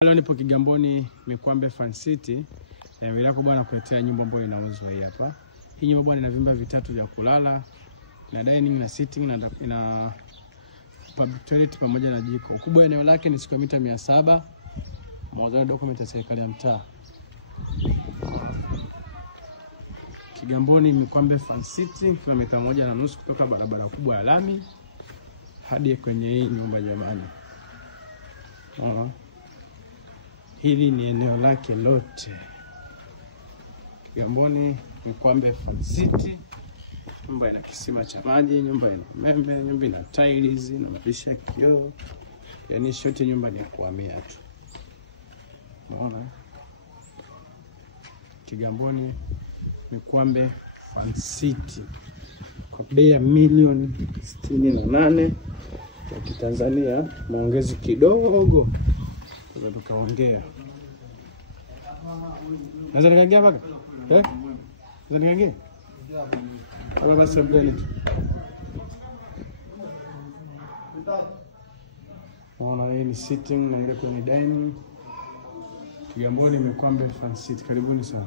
Leo nipo Kigamboni Mikwambe Fan City. Wilako bwana kuletea nyumba ambayo inauzwa hii hapa. Hii nyumba bwana ina vyumba vitatu vya kulala, na dining na sitting na ina public toilet pamoja na jiko. Ukubwa eneo lake ni square mita 700. Mwanzo document ya serikali ya mtaa. Kigamboni Mikwambe Fan City, kilomita 1.5 kutoka barabara kubwa ya lami hadi kwenye hii nyumba jamani. Hili ni eneo lake lote. Kigamboni Mikwambe Fan City. Nyumba ina kisima cha maji, nyumba ina umeme, nyumba ina tiles, na madirisha ya kioo. Yaani shote nyumba ni kuhamia tu. Unaona? Kigamboni Mikwambe Fan City. Kwa bei ya milioni 68 ya Kitanzania, maongezi kidogo. Sasa tukaongea. Naweza nikaingia mpaka? Naweza nikaingia? Hapa basi mbele tu. Unaona hii ni sitting na ile kwenye dining. Kigamboni Mikwambe Fan City. Karibuni sana.